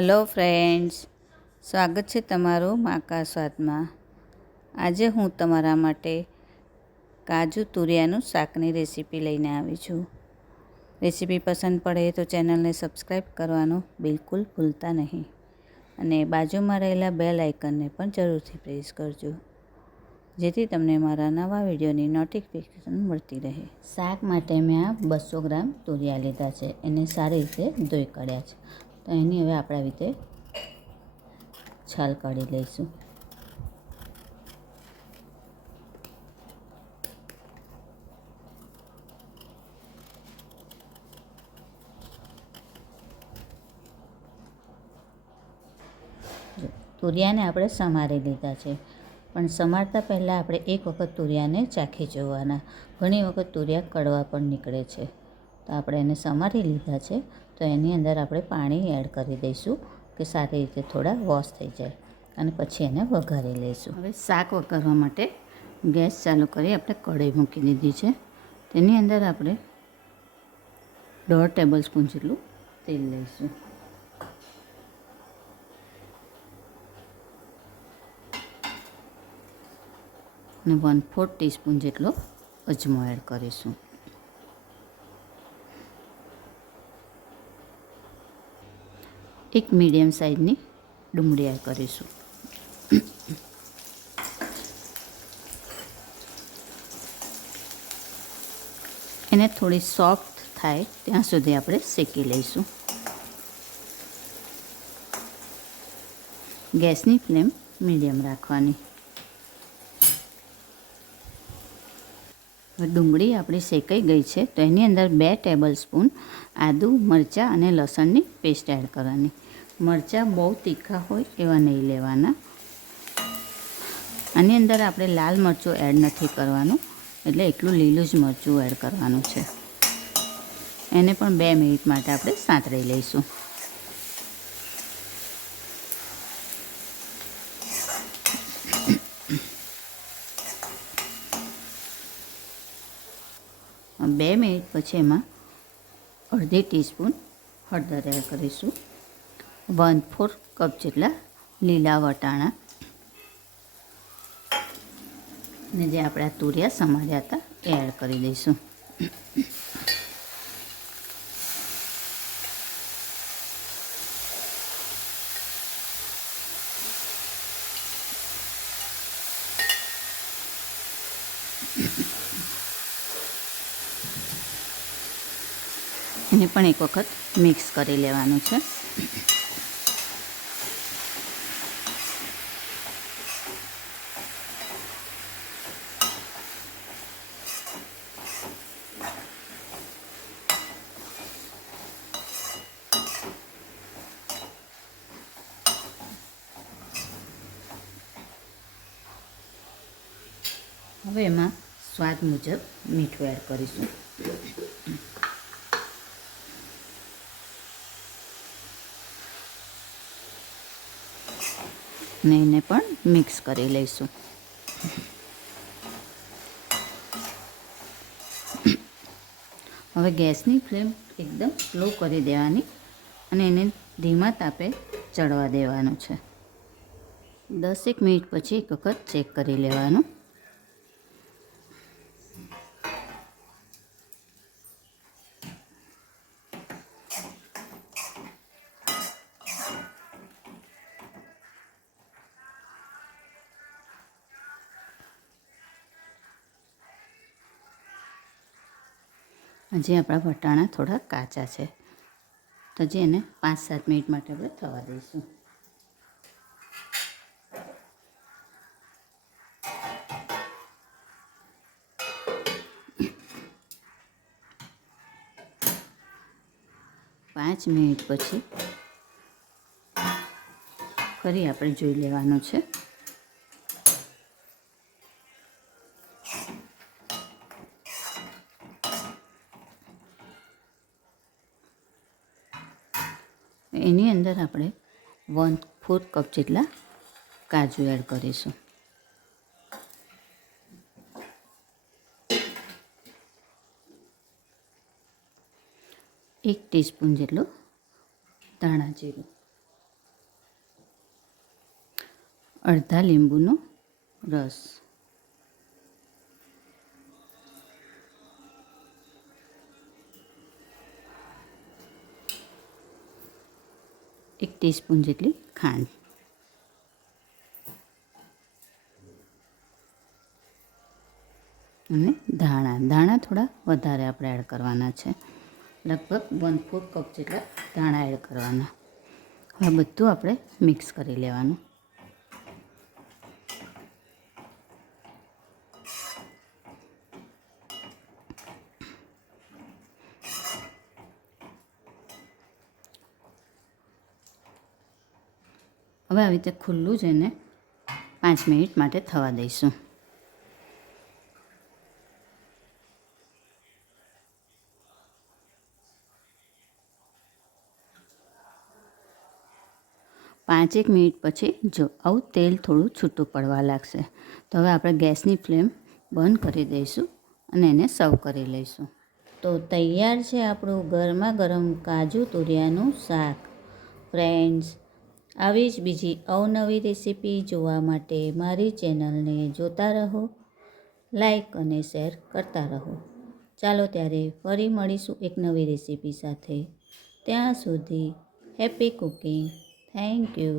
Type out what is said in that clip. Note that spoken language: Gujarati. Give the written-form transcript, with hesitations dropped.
હલો ફ્રેન્ડ્સ, સ્વાગત છે તમારું માકા સ્વાદમાં। આજે હું તમારા માટે કાજુ તુરિયાનું શાકની રેસીપી લઈને આવી છું। રેસીપી પસંદ પડે તો ચેનલને સબસ્ક્રાઈબ કરવાનું બિલકુલ ભૂલતા નહીં અને બાજુમાં રહેલા બેલ આઇકનને પણ જરૂરથી પ્રેસ કરજો, જેથી તમને મારા નવા વિડીયોની નોટિફિકેશન મળતી રહે। શાક માટે મેં આ 200 ગ્રામ તુરિયા લીધા છે, એને સારી રીતે ધોઈ કાઢ્યા છે। તો એની હવે આપણે રીતે છાલ કાઢી લઈશું। તુરિયાને આપણે સમારી લીધા છે, પણ સમારતા પહેલાં આપણે એક વખત તુરિયાને ચાખી જોવાના। ઘણી વખત તુરિયા કડવા પણ નીકળે છે, તો આપણે એને સમારી લીધા છે। તો એની અંદર આપણે પાણી એડ કરી દઈશું કે સારી રીતે થોડા વોશ થઈ જાય, અને પછી એને વઘારી લઈશું। હવે શાક વઘારવા માટે ગેસ ચાલુ કરી આપણે કઢાઈ મૂકી દીધી છે। તેની અંદર આપણે 1.5 ટેબલ સ્પૂન જેટલું તેલ લઈશું અને 1/4 ટીસ્પૂન જેટલો અજમો એડ કરીશું। એક મીડિયમ સાઇઝની ડુંગળી એડ કરીશું। એને થોડી સોફ્ટ થાય ત્યાં સુધી આપણે શેકી લઈશું। ગેસની ફ્લેમ મીડિયમ રાખવાની। ડુંગળી આપણી શેકાઈ ગઈ છે, તો એની અંદર 2 ટેબલ સ્પૂન આદું, મરચાં અને લસણની પેસ્ટ એડ કરવાની। મરચાં બહુ તીખા હોય એવા નહીં લેવાના। આની અંદર આપણે લાલ મરચું એડ નથી કરવાનું, એટલે એટલું લીલું જ મરચું એડ કરવાનું છે। એને પણ 2 મિનિટ માટે આપણે સાંતળી લઈશું। બે મિનિટ પછી એમાં અડધી ટીસ્પૂન હળદર એડ કરીશું, 1/4 કપ જેટલા લીલા વટાણા, ને જે આપણે આ તુરિયા સમાર્યા હતા એ એડ કરી દઈશું। એને પણ એક વખત મિક્સ કરી લેવાનું છે। હવે એમાં સ્વાદ મુજબ મીઠું એડ કરીશું। ને એને પણ મિક્સ કરી લઈશું। હવે ગેસની ફ્લેમ એકદમ સ્લો કરી દેવાની અને એને ધીમા તાપે ચડવા દેવાનું છે। 10 મિનિટ પછી એક વખત ચેક કરી લેવાનું। હજી આપણા વટાણા થોડા કાચા છે, તો હજી એને 5-7 મિનિટ માટે આપણે થવા દઈશું। પાંચ મિનિટ પછી ફરી આપણે જોઈ લેવાનું છે। એની અંદર આપણે 1/4 કપ જેટલા કાજુ એડ કરીશું। 1 ટીસ્પૂન જેટલું ધાણા જીરું, અડધા લીંબુનો રસ, એક ટીસ્પૂન જેટલી ખાંડ, અને ધાણા થોડા વધારે આપણે એડ કરવાના છે, લગભગ 1/4 કપ જેટલા ધાણા એડ કરવાના. હવે બધું આપણે મિક્સ કરી લેવાનું. હવે આવી રીતે ખુલ્લું જ એને 5 મિનિટ માટે થવા દઈશું. પાંચેક મિનિટ પછી જો આવું તેલ થોડું છૂટું પડવા લાગશે તો હવે આપણે ગેસની ફ્લેમ બંધ કરી દઈશું અને એને સર્વ કરી લઈશું. તો તૈયાર છે આપણું ગરમા ગરમ કાજુ તુરિયાનું શાક. ફ્રેન્ડ્સ, આવી જ બીજી અવનવી રેસીપી જોવા માટે મારી ચેનલને જોતા રહો, લાઈક અને શેર કરતા રહો. ચાલો ત્યારે ફરી મળીશું એક નવી રેસીપી સાથે. ત્યાં સુધી હેપી કુકિંગ. Thank you.